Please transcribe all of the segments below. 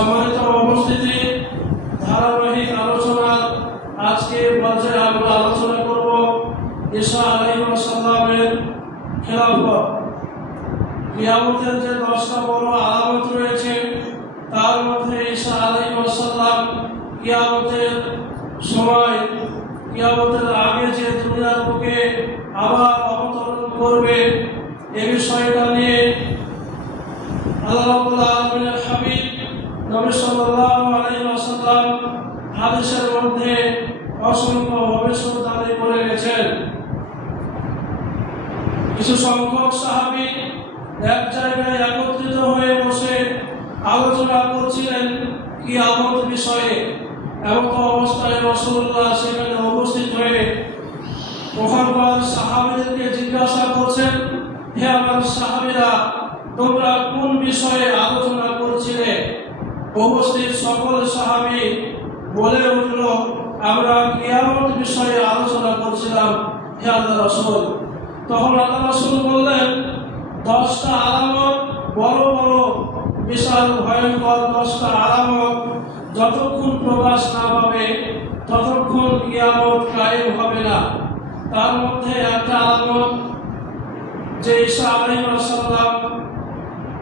সম্মানিত উপস্থিতি, ধারাবাহিক আলোচনা আজকে পর্যায়ে আমরা আলোচনা করব ঈসা আলাইহিস সালামের খেলাফত। কিয়ামতের যে 10টা বড় আলামত রয়েছে তার মধ্যে ঈসা আলাইহিস সালাম কিয়ামতের সময়, কিয়ামতের আগে যে দুনিয়ার বুকে আবার অবতরণ করবে এ বিষয়টা নিয়ে আল্লাহ রাব্বুল আলামিনের হাবিব নবী সাল্লাল্লাহু আলাইহি ওয়াসাল্লাম হাদিসের মধ্যে অসংখ্য ভবিষ্যদ্বাণী করে গেছেন। কিছু সংখ্যক সাহাবী এক জায়গায় একত্রিত হয়ে বসে আলোচনা করছিলেন কিয়ামত বিষয়ে। এমন অবস্থায় রাসূলুল্লাহ সেখানে উপস্থিত হয়ে ওখানকার সাহাবীদেরকে জিজ্ঞাসা করছেন, হে আমার সাহাবীরা, তোমরা কোন বিষয়ে আলোচনা করছিলে? উপস্থিত সকল সাহাবী বলে উঠল, আমরা কিয়ামত বিষয়ে আলোচনা করছিলাম হে আল্লাহর রাসূল। তখন আল্লাহর রাসূল বললেন, 10টা আলামত, বড় বড় বিশাল ভয়ঙ্কর 10টা আলামত যতক্ষণ প্রকাশ না পাবে ততক্ষণ কিয়ামত কায়েম হবে না। তার মধ্যে একটা আলামত যে ঈসা আলাইহিস সালাম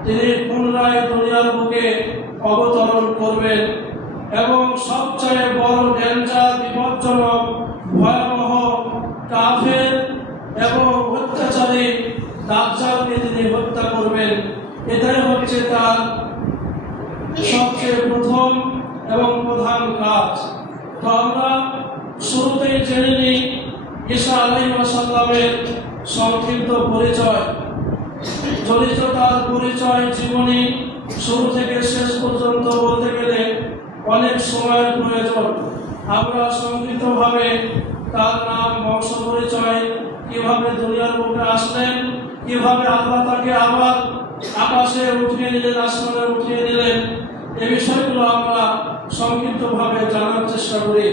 তিনি পুনরায় দুনিয়ার বুকে অবতরণ করবেন এবং সবচেয়ে বড় ডেঞ্জার, বিপজ্জনক, ভয়াবহ কাফের এবং অত্যাচারী দাজ্জালকে তিনি হত্যা করবেন। এটাই হচ্ছে তার সবচেয়ে প্রথম এবং প্রধান কাজ। তো আমরা শুরুতেই জেনে নিই ঈসা আলাইহিস সালামের সংক্ষিপ্ত পরিচয়। চরিত্র, তার পরিচয়, জীবনী শুরু থেকে শেষ পর্যন্ত বলতে গেলে অনেক সময়ের প্রয়োজন। আমরা সংক্ষিপ্তভাবে তার নাম, বংশ পরিচয়, কিভাবে দুনিয়ার বুকে আসলেন, কিভাবে আল্লাহ তাকে আবার আকাশে উঠিয়ে নিলেন, আসমানে উঠিয়ে নিলেন, এই বিষয়গুলো আমরা সংক্ষিপ্তভাবে জানার চেষ্টা করি।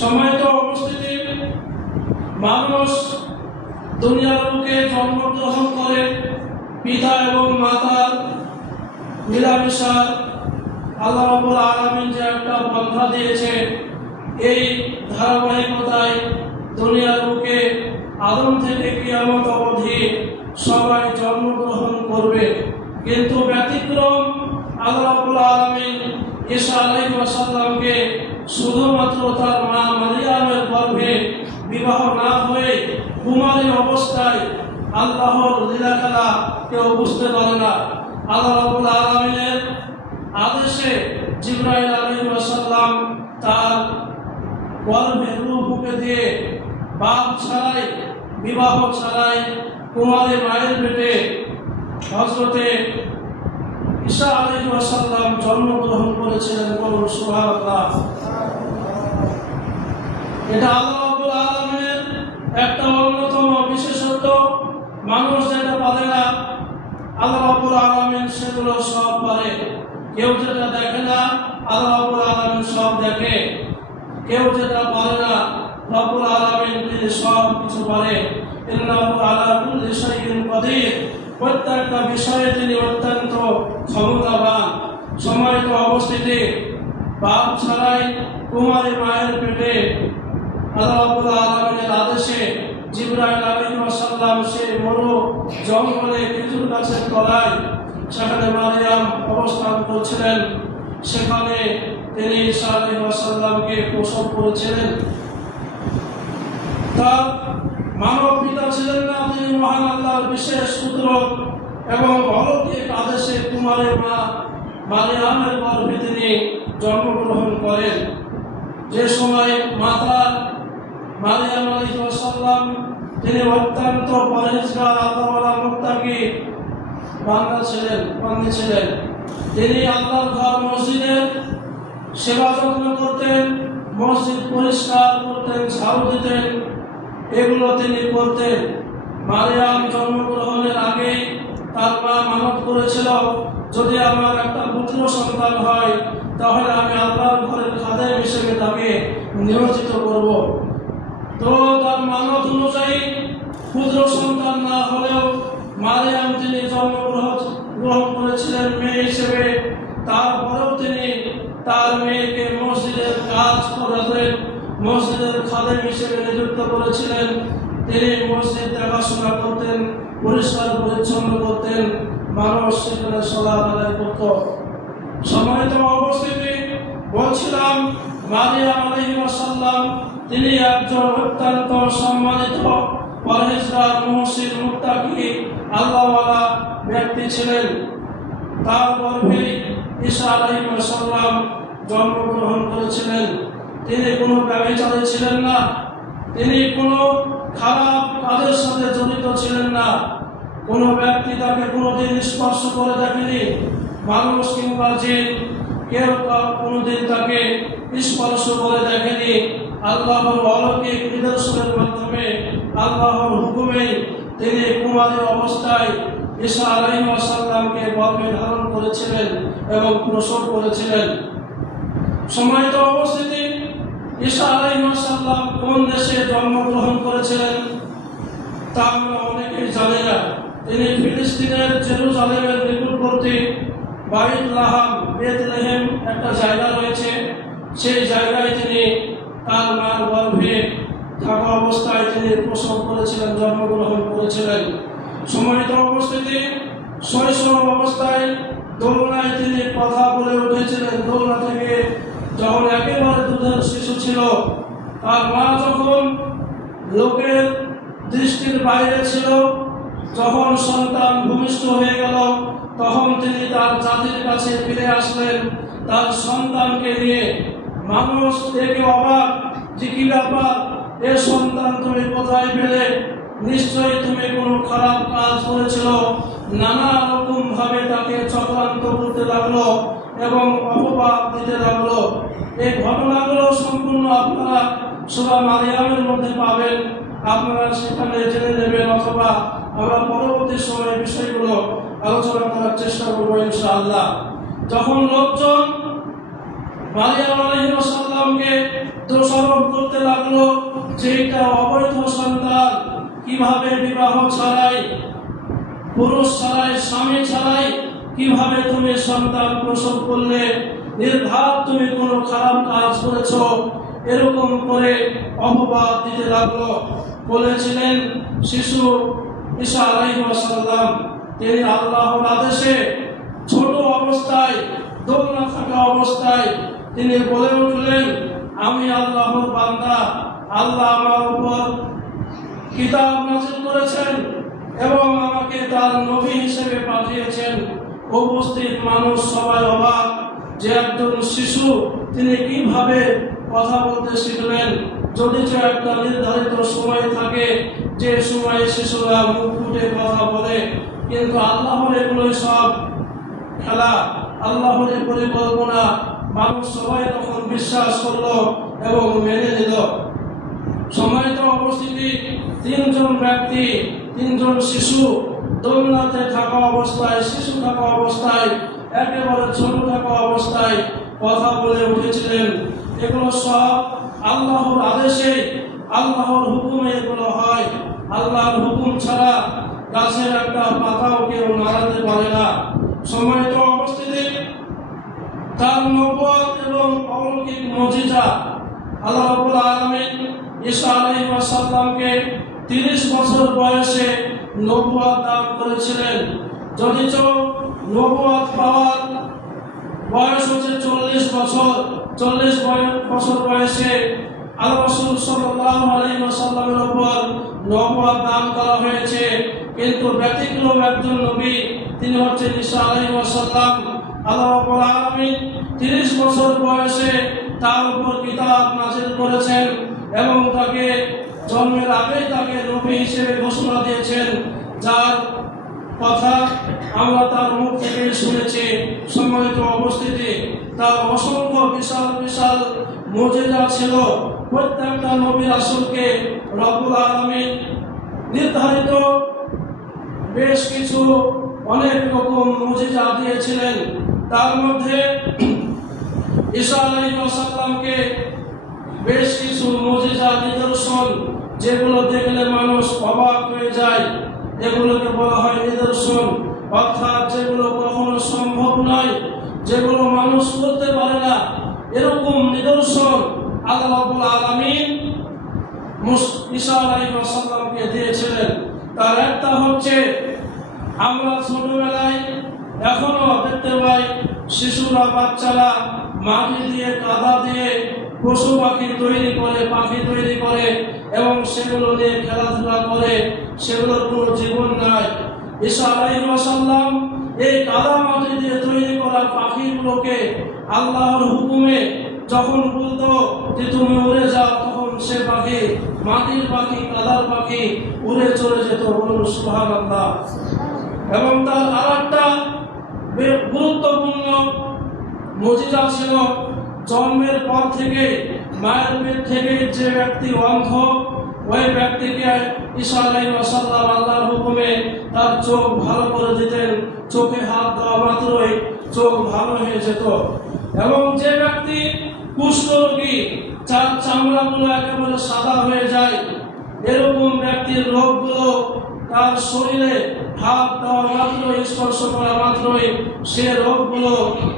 সম্মানিত উপস্থিতি, মানুষ দুনিয়ার বুকে জন্মগ্রহণ করে পিতা এবং মাতার মিলামেশা আল্লাহ রাব্বুল আলামিন যে একটা পন্থা দিয়েছে, এই ধারাবাহিকতায় দুনিয়ার বুকে আদম থেকে কিয়ামত অবধি সবাই জন্মগ্রহণ করবে। কিন্তু ব্যতিক্রম, আল্লাহ রাব্বুল আলামিন ঈসা আলাইহিস সালামকে শুধুমাত্র তার মা মারিয়ামের গর্ভে বিবাহ না হয়ে কুমারী অবস্থায়, আল্লাহর লীলাখেলা কেউ বুঝতে পারে না। আল্লাহ রাব্বুল আলামিনের আদেশে জিবরাইল আলাইহিস সালাম তার গর্ভে রূহ ফুঁকে দিয়ে বাপ ছাড়াই, বিবাহ ছাড়াই কুমারী মায়ের পেটে হযরতে ঈসা আলাইহিস সালাম জন্মগ্রহণ করেছিলেন। বলুন সুবহানাল্লাহ। এটা আল্লাহ রাব্বুল আলামিনের একটা অন্যতম বিশেষত্ব। মানুষ যেটা পারে না, আল্লাহ রাব্বুল আলামিন সেগুলো সব পারে। কেউ যেটা দেখে না, আল্লাহ রাব্বুল আলামিন সব দেখে। কেউ যেটা পারে না, রাব্বুল আলামিন তিনি সব কিছু পারে। ইন্নাহু আলা কুল্লি শাইইন কাদির, প্রত্যেকটা বিষয়ে তিনি অত্যন্ত ক্ষমতাবান। সম্মানিত উপস্থিতি, বাপ ছাড়াই কুমারী মায়ের পেটে আল্লাহ রাব্বুল আলামিনের আদেশে জিবরাইল আলাইহিস সালাম সেই মরু জঙ্গলে খেজুর গাছের তলায় সেখানে মারিয়াম অবস্থান করছিলেন। সেখানে তিনি ঈসা আলাইহিস সালামকে প্রসব করেছিলেন। তার মানব পিতা ছিলেন না, তিনি মহান আল্লাহর বিশেষ পুত্র এবং অলৌকিক আদেশে কুমারী মা মারিয়ামের গর্ভে তিনি জন্মগ্রহণ করেন। যে সময় মাতা মারিয়াম আলাইহিস সালাম তিনি অত্যন্ত পরহেজগার, আল্লাহওয়ালা, মুত্তাকি বান্দা ছিলেন, বান্দী ছিলেন। তিনি আল্লাহর ঘর মসজিদের সেবা যত্ন করতেন, মসজিদ পরিষ্কার করতেন, ঝাড়ু দিতেন, এগুলো তিনি করতেন। মারিয়াম জন্মগ্রহণের আগে তার মা মানত করেছিল, যদি আমার একটা পুত্র সন্তান হয় তাহলে আমি আল্লাহর ঘরের খাদেম হিসেবে তাকে নিয়োজিত করব। তো তার মানত অনুযায়ী পুত্র সন্তান না হলেও মারিয়াম তিনি জন্মগ্রহণ করেছিলেন মেয়ে হিসেবে। তারপরেও তিনি তার মেয়েকে মসজিদের কাজ করাতেন, মসজিদের খাদেম হিসেবে নিযুক্ত করেছিলেন। তিনি মসজিদ দেখাশোনা করতেন, পরিষ্কার পরিচ্ছন্ন করতেন, মানুষ সেখানে সালাত আদায় করত। সম্মানিত উপস্থিতি, বলছিলাম মারিয়াম আলাইহিস সালাম তিনি একজন অত্যন্ত সম্মানিত পরহেজগার, মুহসিন, মুত্তাকি, আল্লাহওয়ালা ব্যক্তি ছিলেন। তার গর্ভে ঈসা আলাইহিস সালাম জন্মগ্রহণ করেছিলেন। তিনি কোনো ব্যভিচারী ছিলেন না, তিনি কোনো খারাপ কাজের সাথে জড়িত ছিলেন না। কোনো ব্যক্তি তাকে কোনোদিন স্পর্শ করে দেখেনি, মানুষ কিংবা জিন কেউ কোনোদিন তাকে স্পর্শ করে দেখেনি। আল্লাহর অলৌকিক নিদর্শনের মাধ্যমে, আল্লাহর হুকুমে তিনি কুমারী অবস্থায় ঈসা আলাইহিস সালামকে গর্ভে ধারণ করেছিলেন এবং প্রসব করেছিলেন। সম্মানিত উপস্থিতি, ঈসা আলাইহিস সালাম কোন দেশে জন্মগ্রহণ করেছিলেন তা আমরা অনেকেই জানি না। তিনি ফিলিস্তিনের জেরুজালেমের নিকটবর্তী বাইত লাহাম, বেথলেহেম একটা জায়গা রয়েছে, সেই জায়গায় তিনি তার মার গর্ভে থাকা অবস্থায় তিনি প্রসব করেছিলেন, জন্মগ্রহণ করেছিলেন। সম্মানিত উপস্থিতি, শৈশব অবস্থায় দোলনায় তিনি কথা বলে উঠেছিলেন। দোলনা থেকে যখন একেবারে দুধের শিশু ছিল, তার মা যখন লোকের দৃষ্টির বাইরে ছিল, যখন সন্তান ভূমিষ্ঠ হয়ে গেল, তখন তিনি তার জাতির কাছে ফিরে আসলেন তার সন্তানকে নিয়ে। মানুষ দেখে অবাক যে কি ব্যাপার, এ সন্তান তুমি কোথায় পেলে? নিশ্চয়ই তুমি কোনো খারাপ কাজ করেছিল। নানা রকম ভাবে তাকে চক্রান্ত করতে লাগলো এবং অপবাদ দিতে লাগলো। এই ঘটনাগুলো সম্পূর্ণ আপনারা সূরা মারিয়ামের মধ্যে পাবেন, আপনারা সেখানে জেনে নেবেন, অথবা আমরা পরবর্তী সময়ে বিষয়গুলো আলোচনা করার চেষ্টা করবো ইনশাআল্লাহ। যখন লোকজন মারিয়াম আলাইহিস সালামকে দোষারোপ করতে লাগলো যে এটা অবৈধ সন্তান, কিভাবে বিবাহ ছাড়াই, পুরুষ ছাড়াই, স্বামী ছাড়াই কিভাবে তুমি সন্তান প্রসব করলে, নির্ঘাত তুমি কোনো খারাপ কাজ করেছো, এরকম করে অপবাদ দিতে লাগলো। বলেছিলেন শিশু ঈসা আলাইহিস সালাম তিনি আল্লাহর আদেশে ছোট অবস্থায়, দোলনা থাকা অবস্থায় তিনি বলে উঠলেন, আমি আল্লাহর বান্দা, আল্লাহ আমার উপর কিতাব নাযিল করেছেন এবং আমাকে তার নবী হিসেবে পাঠিয়েছেন। উপস্থিত মানুষ সবাই অবাক যে একজন শিশু তিনি কিভাবে কথা বলতে শিখলেন। যদি একটা নির্ধারিত সময় থাকে যে সময়ে শিশুরা মুখ ফুটে কথা বলে, কিন্তু আল্লাহর এগুলোই সব খেলা, আল্লাহর পরিকল্পনা। মানুষ সবাই তখন বিশ্বাস করলো এবং মেনে নিল। সম্মানিত উপস্থিতি, তিনজন ব্যক্তি, তিনজন শিশু দোলনাতে থাকা অবস্থায়, শিশু থাকা অবস্থায়, একেবারে ছোট থাকা অবস্থায় কথা বলে উঠেছিলেন। এগুলো সব আল্লাহর আদেশে, আল্লাহর হুকুমে এগুলো হয়। আল্লাহর হুকুম ছাড়া গাছের একটা পাতাও কেউ নাড়াতে পারে না। সম্মানিত উপস্থিতি, তার নবুয়ত এবং অলৌকিক মুজিজা, আল্লাহ রাব্বুল আলামিন ঈসা আলাইহিস সালামকে 30 বছর বয়সে নবুয়ত দান করেছিলেন। যদিচ নবুয়ত পাওয়ার বয়স হচ্ছে 40 বছর, 40 বছর বয়সে আল্লাহ রাসূল সাল্লাল্লাহু আলাইহি ওয়াসাল্লামের উপর নবুয়ত দান করা হয়েছে। কিন্তু ব্যতিক্রম একজন নবী, তিনি হচ্ছেন ঈসা আলাইহিস সালাম। আল্লাহ রাব্বুল আলামিন 30 বছর বয়সে তার উপর কিতাব নাযিল করেছেন এবং তাকে জন্মের আগেই তাকে নবী হিসেবে ঘোষণা দিয়েছেন, যার কথা আমরা তার মুখ থেকে শুনেছি। সম্মানিত উপস্থিতি, তার অসংখ্য বিশাল বিশাল মুজিজা ছিল। প্রত্যেকটা নবী রাসূলকে রব্বুল আলামিন নির্ধারিত বেশ কিছু অনেক রকম মুজিজা দিয়েছিলেন। তার মধ্যে ঈসা আলাইহিস সালামকে বেশ কিছু মুজিজা, নিদর্শন, যেগুলো দেখলে মানুষ অবাক হয়ে যায়, এগুলোকে বলা হয় নিদর্শন। অর্থাৎ যেগুলো কখনো সম্ভব নয়, যেগুলো মানুষ করতে পারে না, এরকম নিদর্শন আল্লাহ রাব্বুল আলামিন ঈসা আলাইহিস সালামকে দিয়েছিলেন। তার একটা হচ্ছে আমরা ছোটবেলায় এখনো দেখতে পাই শিশুরা বাচ্চারা মাটি দিয়ে কাদা দিয়ে পশু পাখি তৈরি করে, পাখি তৈরি করে এবং সেগুলো নিয়ে খেলাধুলা করে, সেগুলোর কোনো জীবন নাই। ঈসা আলাইহিস সালাম এই কাদা মাটি দিয়ে তৈরি করা পাখিগুলোকে আল্লাহর হুকুমে যখন বলতো যে তুমি উড়ে যাও, তখন সে পাখি, মাটির পাখি, কাদার পাখি উড়ে চলে যেত। বলুন সুবহানাল্লাহ। এবং তার আরেকটা গুরুত্বপূর্ণ মুজিজা ছিল, জন্মের পর থেকে মায়ের পেট থেকে যে ব্যক্তি অন্ধ, ওই ব্যক্তিকে ঈসা আলাইহিস সালাম আল্লাহর হুকুমে তার চোখ ভালো করে দিতেন। চোখে হাত দেওয়া মাত্রই চোখ ভালো হয়ে যেত। এবং যে ব্যক্তি কুষ্ঠরোগী, যার চামড়াগুলো একেবারে সাদা হয়ে যায়, এরকম ব্যক্তির রোগগুলো তার শরীরে হাত দেওয়া মাত্রই, স্পর্শ করা মাত্রই সে রোগগুলো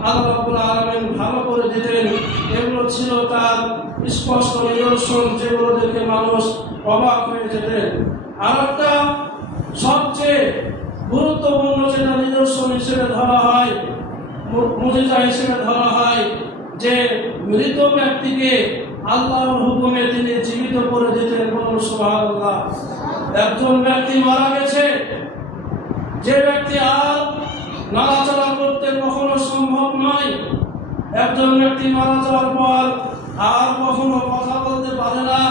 আল্লাহ রাব্বুল আলামিন ভালো করে দিতেন। এগুলো ছিল তার স্পষ্ট নিদর্শন, যেগুলো দেখে মানুষ অবাক হয়ে যেতেন। আর একটা সবচেয়ে গুরুত্বপূর্ণ যেটা নিদর্শন হিসেবে ধরা হয়, মুজিজা হিসেবে ধরা হয়, যে মৃত ব্যক্তিকে আল্লাহর হুকুমে তিনি জীবিত করে দিতেন। বলুন সুবহানাল্লাহ। একজন ব্যক্তি মারা গেছে, যে ব্যক্তি আর নাড়াচাড়া করতে কখনো সম্ভব নয়, একজন ব্যক্তি মারা যাওয়ার পর আর কখনো কথা বলতে পারে না,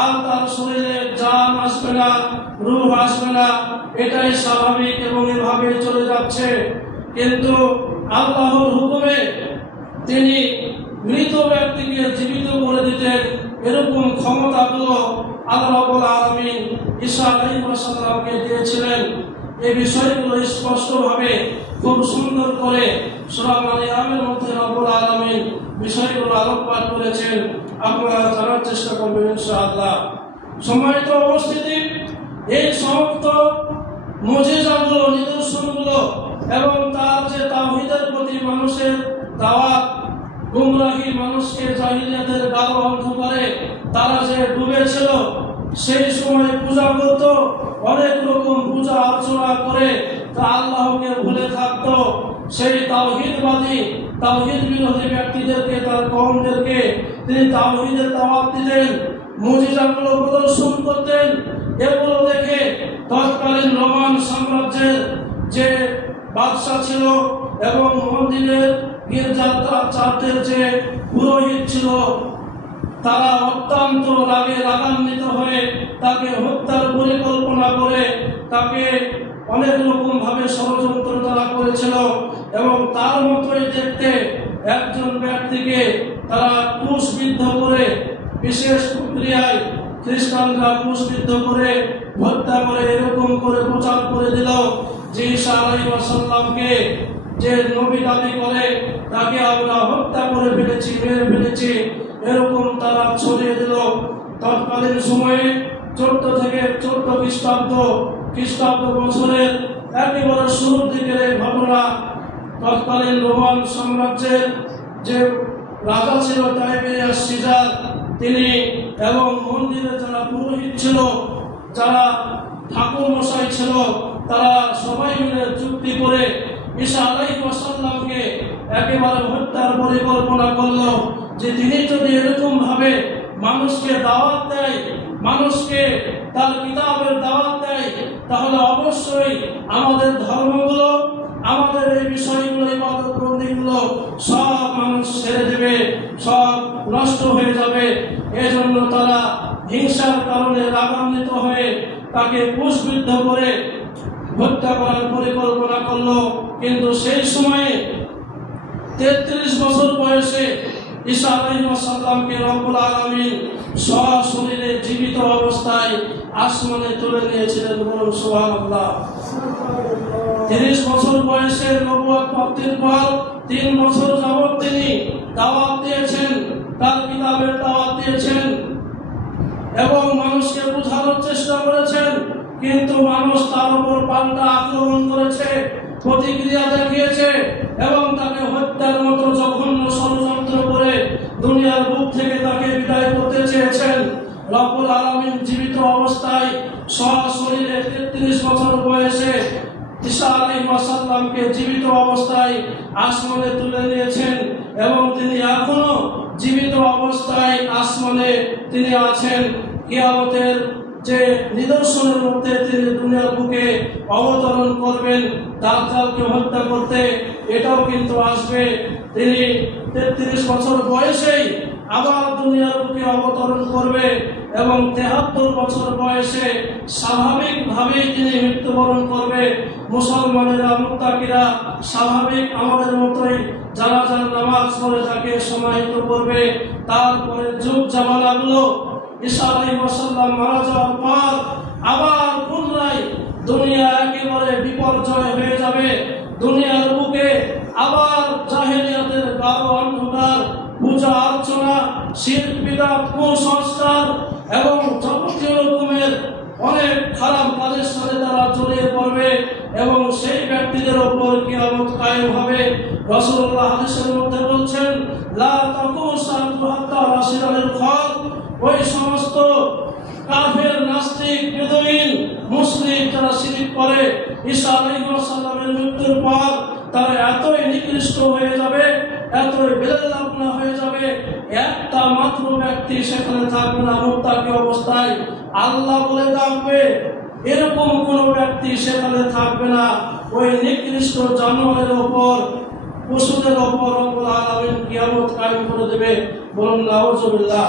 আর তার শরীরে জান আসবে না, রূহ আসবে না, এটাই স্বাভাবিক এবং এভাবে চলে যাচ্ছে। কিন্তু আল্লাহর হুকুমে তিনি মৃত ব্যক্তিকে জীবিত করে দিতেন। এরকম ক্ষমতাগুলো আল্লাহ রাব্বুল আলামিন ঈসা আলাইহিস সালামকে দিয়েছিলেন। এই বিষয়গুলো স্পষ্টভাবে খুব সুন্দর করে সূরা মারইয়ামের মধ্যে রাব্বুল আলামিন বিষয়গুলো আলোকপাত করেছেন। আপনারা জানার চেষ্টা করবেন ইনশাআল্লাহ। সম্মানিত উপস্থিতি, এই সমস্ত মুজিজাগুলো, নিদর্শনগুলো এবং তার যে তাওহীদের প্রতি মানুষের দাওয়াত, গুমরাহী মানুষকে জাহিলিয়াতের গাঢ় অন্ধকারে তারা যে ডুবেছিল, সেই সময় পূজা করত, অনেক রকম পূজা অর্চনা করে তা আল্লাহকে ভুলে থাকতো। সেই তাওহীদবাদী, তাওহীদ বিরোধী ব্যক্তিদেরকে, তার কওমদেরকে তিনি তাওহীদের দাওয়াত দিতেন, মুজিজাগুলো প্রদর্শন করতেন। এগুলো দেখে তৎকালীন রোমান সাম্রাজ্যের যে বাদশা ছিল এবং মন্দিরের গির্জার যে পুরোহিত ছিল, তারা অত্যন্ত রাগান্বিত হয়ে তাকে হত্যার পরিকল্পনা করে তাকে অনেক রকম ভাবে ষড়যন্ত্র তারা করেছিল। এবং তার মতোই দেখতে একজন ব্যক্তিকে তারা ক্রুশবিদ্ধ করে, বিশেষ প্রক্রিয়ায় খ্রিস্টানরা ক্রুশবিদ্ধ করে হত্যা করে এরকম করে প্রচার করে দিল যে ঈসা আলাইহিস সালামকে যে নবী দাবি করে তাকে আমরা হত্যা করে ফেলেছি, মেরে ফেলেছি, এরকম তারা ছড়িয়ে দিল। তৎকালীন সময়ে 14 থেকে 14 খ্রিস্টাব্দ বছরের একেবারে শুরুর দিকের এই ঘটনা। তৎকালীন রোমান সাম্রাজ্যের যে রাজা ছিল টাইবেরিয়াস সিজার, তিনি এবং মন্দিরে যারা পুরোহিত ছিল, যারা ঠাকুর মশাই ছিল, তারা সবাই মিলে চুক্তি করে ঈসা আলাইহিস সালামকে একেবারে হত্যার পরিকল্পনা করলো যে তিনি যদি এরকম ভাবে মানুষকে দাওয়াত দেয়, মানুষকে তার কিতাবের দাওয়াত দেয়, তাহলে অবশ্যই আমাদের ধর্মগুলো, আমাদের এই বিষয়গুলো, ইবাদত বন্দেগীগুলো সব মানুষ ছেড়ে দেবে, সব নষ্ট হয়ে যাবে। এজন্য তারা হিংসার কারণে রাগান্বিত হয়ে তাকে ক্রুশবিদ্ধ করে হত্যা করার পরিকল্পনা করলো। কিন্তু সেই সময়ে 33 বছর বয়সে ঈসা আলাইহিস সালামকে রব্বুল আলামিন সশরীরে জীবিত অবস্থায় আসমানে তুলে নিয়েছিলেন। বলুন সুবহানাল্লাহ। 30 বছর বয়সে নবুয়ত প্রাপ্তির পর 3 বছর যাবত তিনি দাওয়াত দিয়েছেন, তার কিতাবের দাওয়াত দিয়েছেন এবং মানুষকে বোঝানোর চেষ্টা করেছেন। কিন্তু মানুষ তার উপর পাল্টা আক্রমণ করেছে, প্রতিক্রিয়া দেখিয়েছে এবং তাকে হত্যার মতো জঘন্য ষড়যন্ত্র করে রব্বুল আলামিন জীবিত অবস্থায় সশরীরে 33 বছর বয়সে ঈসা আলাইহিস সালামকে জীবিত অবস্থায় আসমানে তুলে নিয়েছেন এবং তিনি এখনো জীবিত অবস্থায় আসমানে তিনি আছেন। কিয়ামতের যে নিদর্শনের মধ্যে তিনি দুনিয়ার বুকে অবতরণ করবেন দাজ্জালকে হত্যা করতে, এটাও কিন্তু আসবে। তিনি 33 বছর বয়সেই আবার দুনিয়ার বুকে অবতরণ করবে এবং 73 বছর বয়সে স্বাভাবিকভাবেই তিনি মৃত্যুবরণ করবে। মুসলমানেরা মুত্তাকিরা স্বাভাবিক আমাদের মতোই জানাজার নামাজ পড়ে তাকে সমাহিত করবে। তারপরে যুগ জামানাগুলো ঈসা আলাইহিস সালাম মারা যাওয়ার পর আবার পুনরায় দুনিয়া একেবারে বিপর্যয় হয়ে যাবে। দুনিয়ার বুকে আবার জাহেলিয়াতের গাঢ় অন্ধকার, পূজা অর্চনা, শিরক বিদআত, কুসংস্কার এবং যাবতীয় রকমের অনেক খারাপ কাজের সাথে তারা জড়িয়ে পড়বে এবং সেই ব্যক্তিদের উপর কিয়ামত কায়েম হবে। রাসূলুল্লাহ হাদিসের মধ্যে বলছেন, লা তাকুম সাআতু হাত্তা রাসিলাল খাল, ওই সমস্ত কাফের, নাস্তিক, বেদুইন, মুশরিক যারা শিরক করে ঈসা আলাইহিস সালামের মৃত্যুর পর তারা এতই নিকৃষ্ট হয়ে যাবে, এতই বেলাল্লাপনা হয়ে যাবে, একটা মাত্র ব্যক্তি সেখানে থাকবে না মুত্তাকি অবস্থায়। আল্লাহ বলে ডাকবে, এরকম কোন ব্যক্তি সেখানে থাকবে না। ওই নিকৃষ্ট জানোয়ারের ওপর, পশুদের ওপর রব্বুল আলামিন কিয়ামত কায়েম করে দেবে। বলুন নাউজুবিল্লাহ।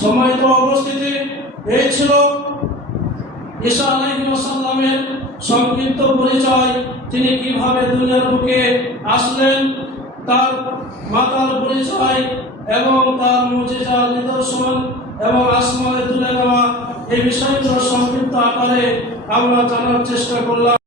সম্মানিত উপস্থিতি, এই ছিল ঈসা আলাইহিস সালামের সংক্ষিপ্ত পরিচয়। তিনি কিভাবে দুনিয়ার বুকে আসলেন, তার মাতার পরিচয় এবং তার মুজিজা, নিদর্শন এবং আসমানে তুলে নেওয়া, এই বিষয়গুলো সংক্ষিপ্ত আকারে আমরা জানার চেষ্টা করলাম।